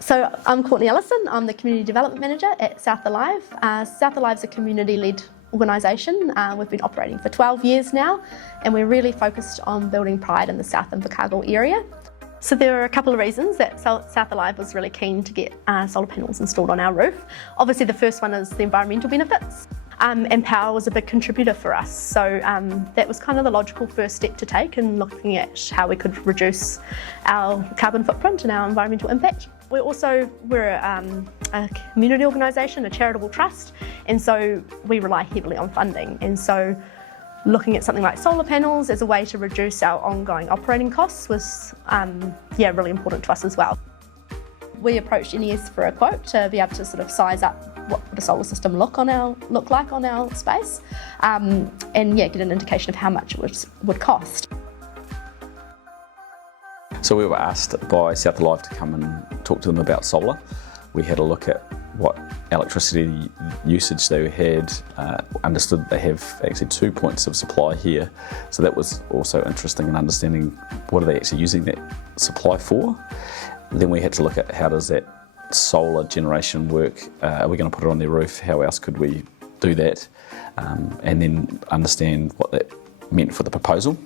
So I'm Courtney Ellison, I'm the Community Development Manager at South Alive. South Alive is a community-led organisation. We've been operating for 12 years now, and we're really focused on building pride in the South Invercargill area. So there are a couple of reasons that South Alive was really keen to get solar panels installed on our roof. Obviously the first one is the environmental benefits. And power was a big contributor for us, so that was kind of the logical first step to take in looking at how we could reduce our carbon footprint and our environmental impact. We're a community organisation, a charitable trust, and so we rely heavily on funding, and so looking at something like solar panels as a way to reduce our ongoing operating costs was really important to us as well. We approached NES for a quote to be able to sort of size up what would a solar system look like on our space, and get an indication of how much it would cost. So we were asked by South Alive to come and talk to them about solar. We had a look at what electricity usage they had, understood they have actually 2 points of supply here, so that was also interesting in understanding what are they actually using that supply for. Then we had to look at how does that solar generation work, are we going to put it on their roof, how else could we do that, and then understand what that meant for the proposal.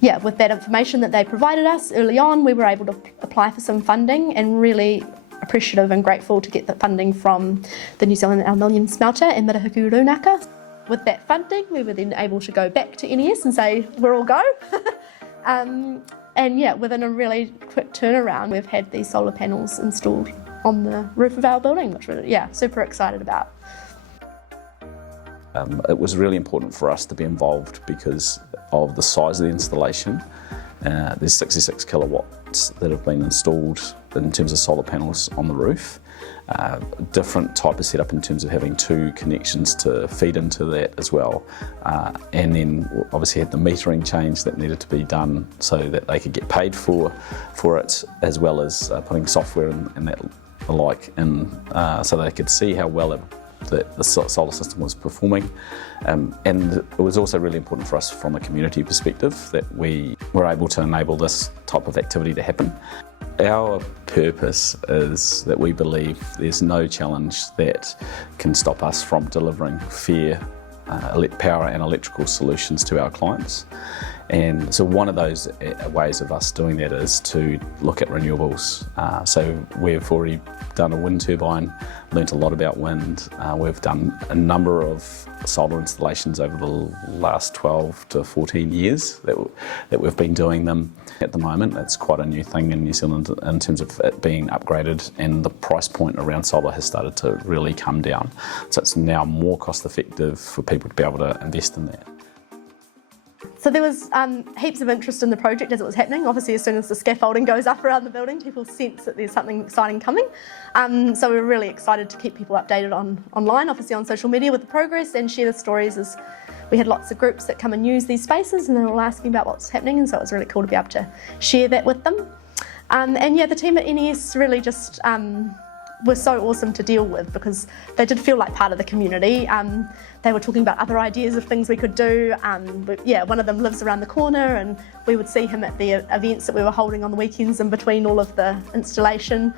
Yeah, with that information that they provided us early on, we were able to apply for some funding, and really appreciative and grateful to get the funding from the New Zealand Aluminium Smelter and Mirahiku Runaka. With that funding, we were then able to go back to NES and say, we're all go. And yeah, within a really quick turnaround, we've had these solar panels installed on the roof of our building, which we're super excited about. It was really important for us to be involved because of the size of the installation. There's 66 kilowatts that have been installed in terms of solar panels on the roof. Different type of setup in terms of having 2 connections to feed into that as well. And then obviously had the metering change that needed to be done so that they could get paid for it, as well as putting software and that alike in, so they could see how well the solar system was performing. And it was also really important for us from a community perspective that we were able to enable this type of activity to happen. Our purpose is that we believe there's no challenge that can stop us from delivering fair power and electrical solutions to our clients. And so one of those ways of us doing that is to look at renewables. So we've already done a wind turbine, learnt a lot about wind. We've done a number of solar installations over the last 12 to 14 years that we've been doing them. At the moment, it's quite a new thing in New Zealand in terms of it being upgraded, and the price point around solar has started to really come down. So it's now more cost effective for people to be able to invest in that. So there was heaps of interest in the project as it was happening. Obviously, as soon as the scaffolding goes up around the building, people sense that there's something exciting coming. So we're really excited to keep people updated online, obviously on social media with the progress, and share the stories. As we had lots of groups that come and use these spaces, and they're all asking about what's happening, and so it was really cool to be able to share that with them. And yeah, the team at NES really just were so awesome to deal with because they did feel like part of the community. They were talking about other ideas of things we could do. One of them lives around the corner, and we would see him at the events that we were holding on the weekends in between all of the installation.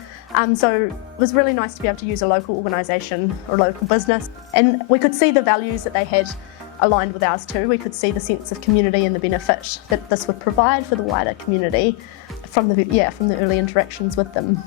So it was really nice to be able to use a local organisation or a local business, and we could see the values that they had aligned with ours too. We could see the sense of community and the benefit that this would provide for the wider community from the early interactions with them.